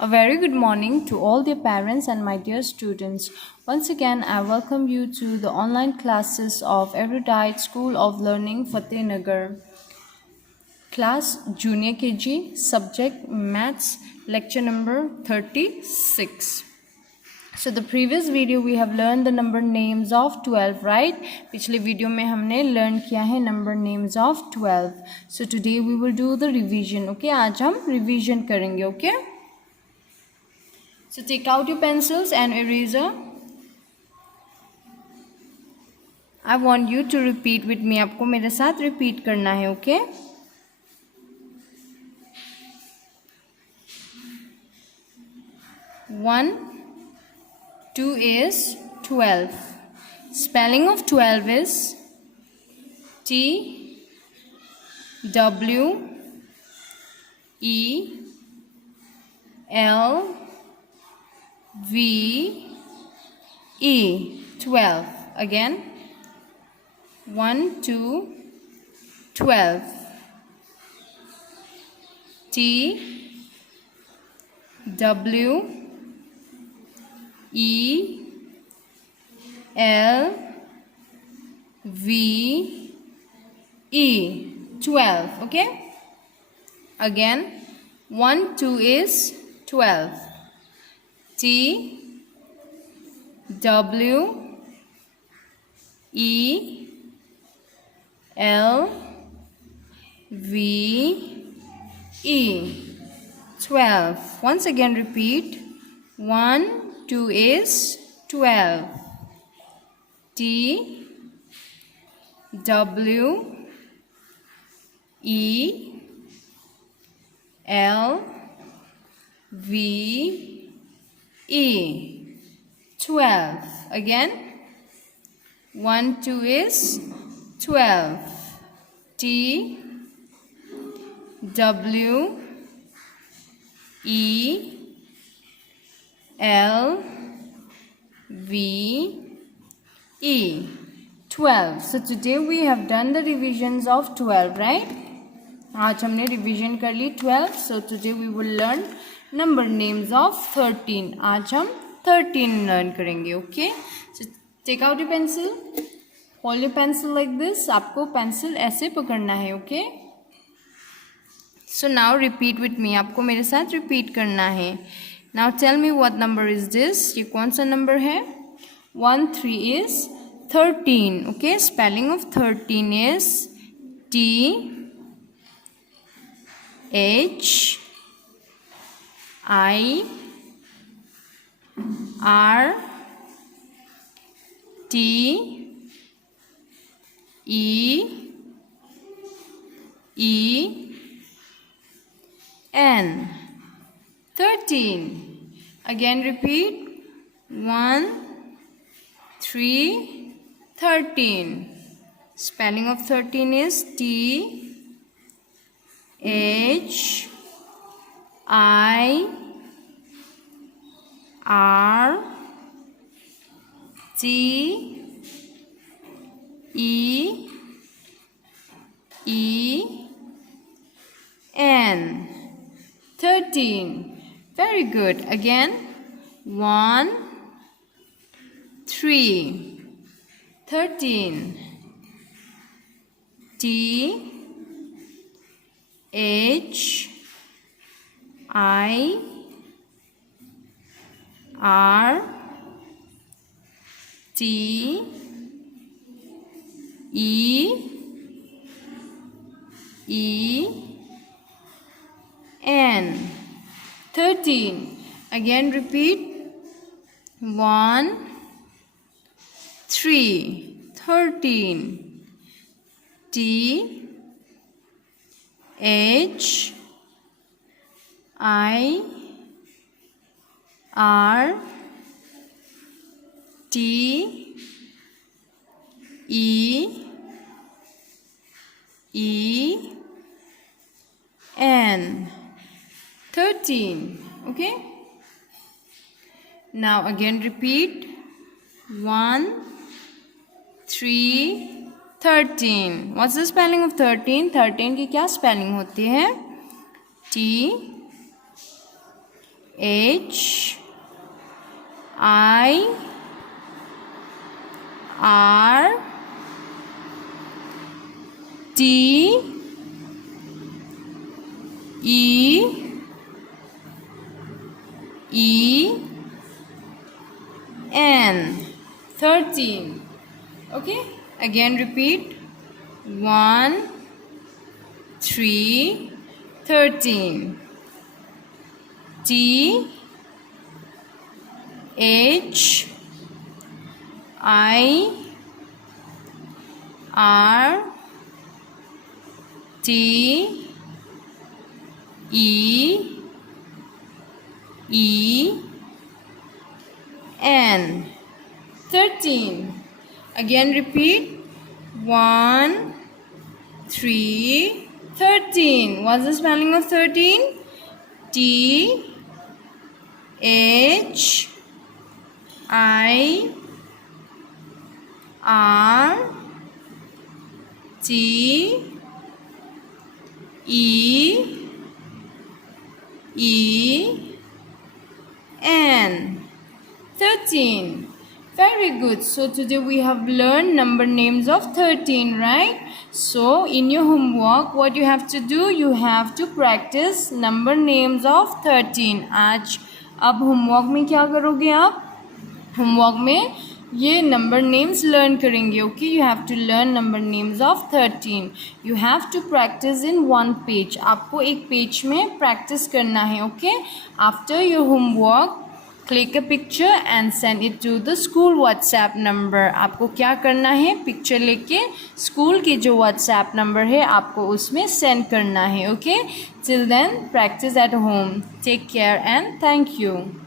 A very good morning to all dear parents and my dear students. Once again, I welcome you to the online classes of Erudite School of Learning Fatehnagar. Class Junior KG, subject Maths, lecture number 36. So the previous video we have learned the number names of 12, right? पिछले video में हमने learn किया है number names of 12. So today we will do the revision, okay? आज हम revision करेंगे, okay? So take out your pencils and eraser. I want you to repeat with me. आपको मेरे साथ repeat करना है, okay? One, two is 12. Spelling of 12 is T W E L V E 12. Again, 1, 2, 12. T W E L V E 12. Okay, again, 1, 2 is 12. T W E L V E 12. Once again repeat. 1, 2 is 12. T W E L V E 12. Again, 1, 2 is 12. T W E L V E 12. So today we have done the revisions of 12, right? आज हमने revision कर ली 12. So today we will learn number names of 13. आज हम 13 learn करेंगे, okay? So take out your pencil. Hold your pencil like this. आपको pencil ऐसे पकड़ना है, okay? So now repeat with me. आपको मेरे साथ repeat करना है. Now tell me what number is this? ये कौन सा number है? 1, 3 is 13. Okay, spelling of 13 is T H I R T E E N 13. Again repeat. 1, 3, 13. Spelling of 13 is T H I R T E E N 13. Very good. Again, 1, 3, 13. T H I R T E E N 13. Again repeat. 1, 3, 13. T H I R T E E N 13. Okay, now again repeat. 1, 3, 13. What's the spelling of 13? 13 की क्या spelling होती है? T H I R T E N. 13. Okay, again repeat. 1 3 13. T H I R T E N. 13. Again repeat. 1 3 13. What's the spelling of 13? T H I R T E N. 13. Very good. So today we have learned number names of 13, right? So in your homework, what you have to do, you have to practice number names of 13. आज अब homework में क्या करोगे आप? Homework में ये number names learn करेंगे. Okay, you have to learn number names of 13. You have to practice in one page. आपको एक page में practice करना है. Okay, after your homework, click a picture and send it to the school WhatsApp number. आपको क्या करना है? Picture लेके school की जो WhatsApp number है आपको उसमें send करना है. Okay, till then practice at home. Take care and thank you.